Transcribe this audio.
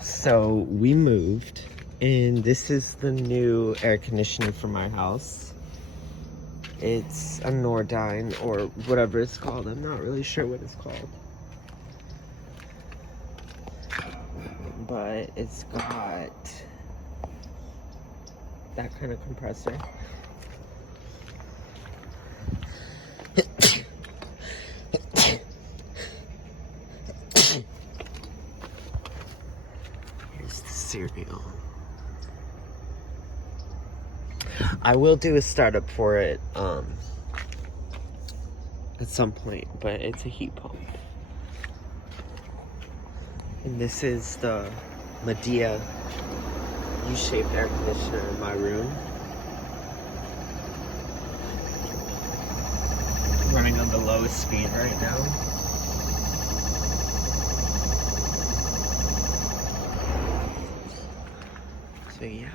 So we moved, and this is the new air conditioning for my house. It's a Nordyne, or whatever it's called. I'm not really sure what it's called. But it's got that kind of compressor. Here's the cereal. I will do a startup for it at some point, but it's a heat pump. And this is the Medea U-shaped air conditioner in my room. Running on the lowest speed right now. So yeah.